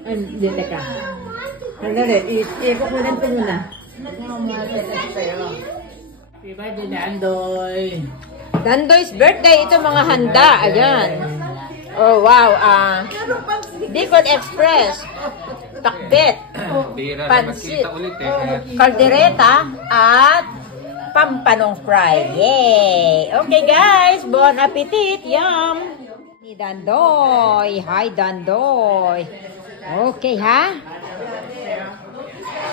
Ay, hindi, teka. Sandali, ikukunan ko muna. Happy birthday, Dandoy. Dandoy's birthday. Ito mga handa. Ayan. Oh, wow. Bicol Express. Takbit. Pansit. Kaldereta. At pampanong fry. Yay! Okay, guys. Bon appetit. Yum! Ni Dandoy. Hi, Dandoy. Okay, ha?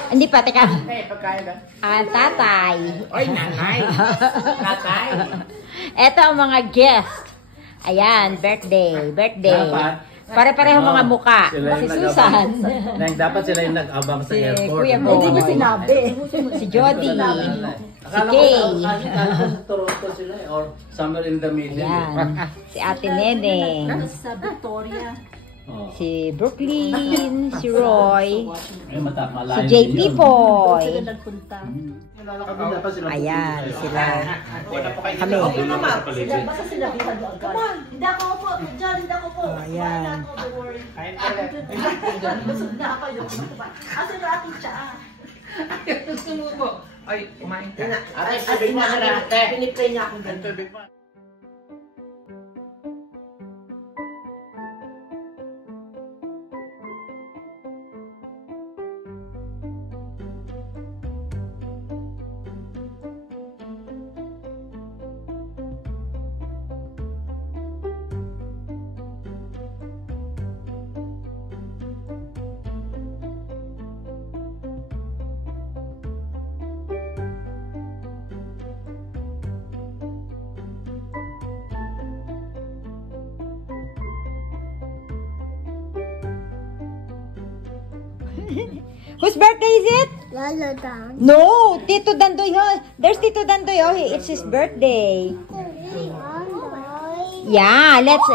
Hindi pa, teka. Tatay. Oy, nanay. Tatay. Ito ang mga guest. Ayan, birthday. Pare-pareho mga muka. Si Susan. Dapat sila yung nag-abang sa airport. Kuya Boy. Hindi ko sinabi. Si Jody. Si Kay. Toronto sila or somewhere in the middle. Ayan. Si Ate Nene. Sa Victoria. Si Brooklyn. Si Roy. Si Si JP Boy. Sila nagpunta. Ayan, sila. Kami. Basta sila come on, hindi ako po. Diyan, hindi ako po. Ayan. Busog na ako yung ate na ating tsaa. Gusto mo po. Ay, kumain ka. Ate, sabi mo na ate. Pinipray niya ako ganito. Whose birthday is it? Lolo Dan. No, Tito Dandoy. There's Tito Dandoy. Oh, it's his birthday. Yeah, let's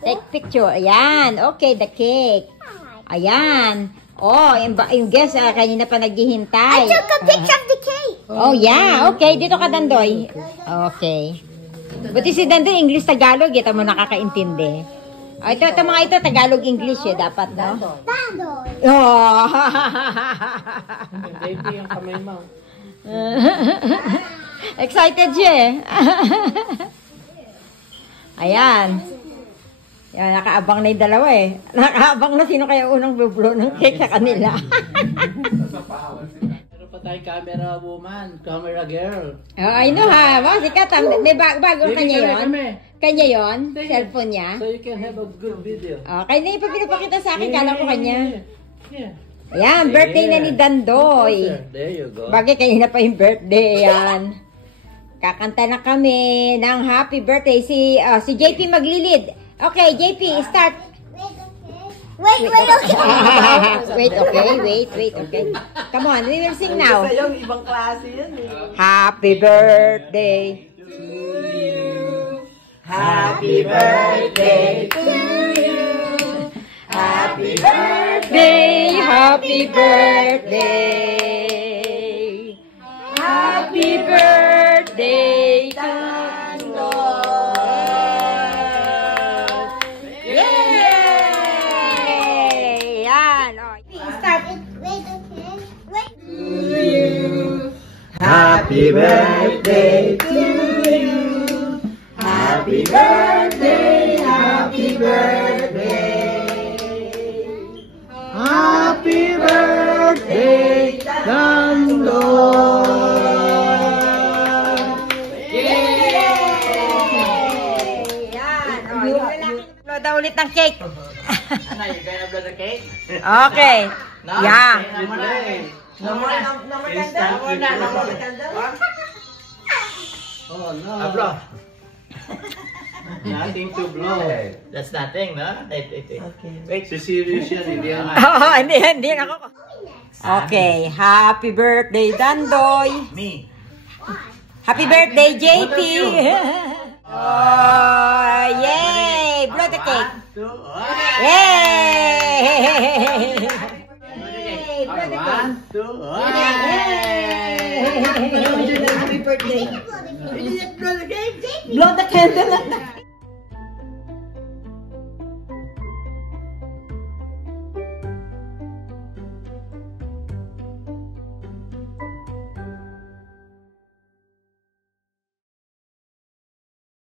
take picture. Ayan. Okay, the cake. Ayan. Oh, yung guest, kanina pa naghihintay. I took a picture of the cake. Oh, yeah. Okay, dito ka, Dandoy. Okay. Buti si Dandoy, English-Tagalog. Ito mo nakakaintindi. Oh, ito mga ito, Tagalog-English dapat, no? Dandoy. Oh. Baby, yung kamay mo. Excited siya eh. Ayan. Yan, nakaabang na yung dalawa eh. Nakaabang na sino kaya unang bublo ng cake sa kanila. Meron pa tayong camera woman, camera girl. Oh, I know ha. Wow, sikat. May bago kanya yon. Kanya yon? Cellphone niya? So you can have a good video. Oh, kaya na yung pinapakita sa akin. Kala ko kanya. Yeah. Ayan, birthday na ni Dandoy. There you go. Bagay, kanina pa yung birthday yan. Kakanta na kami ng happy birthday. Si JP maglilid. Okay, JP, start. Wait, okay. Wait, okay. Come on, we will sing now. Yung ibang klase yan eh. Happy birthday. Happy birthday to you. Happy birthday, happy birthday. Happy birthday, Dandoy. Yay! Yan. Start. Wait, okay. Wait. Happy birthday to you. Happy birthday, happy birthday. Happy birthday, Dandoy. Yay! Yan. Yung lalaki. Blow daw ulit ng cake. Ano, you gonna blow the cake? Okay. Yeah. Oh no. Blow. Nothing to blow. That's nothing, no? Wait. Si serious yan, hindi yan. Oo, hindi ako. Okay, happy birthday, Dandoy. Me. Happy birthday, JP. Oh, yay! Blow the cake. Yay! Blow the cake. 1, 2, Yay! Happy birthday. Blow the cake. Blow the candle.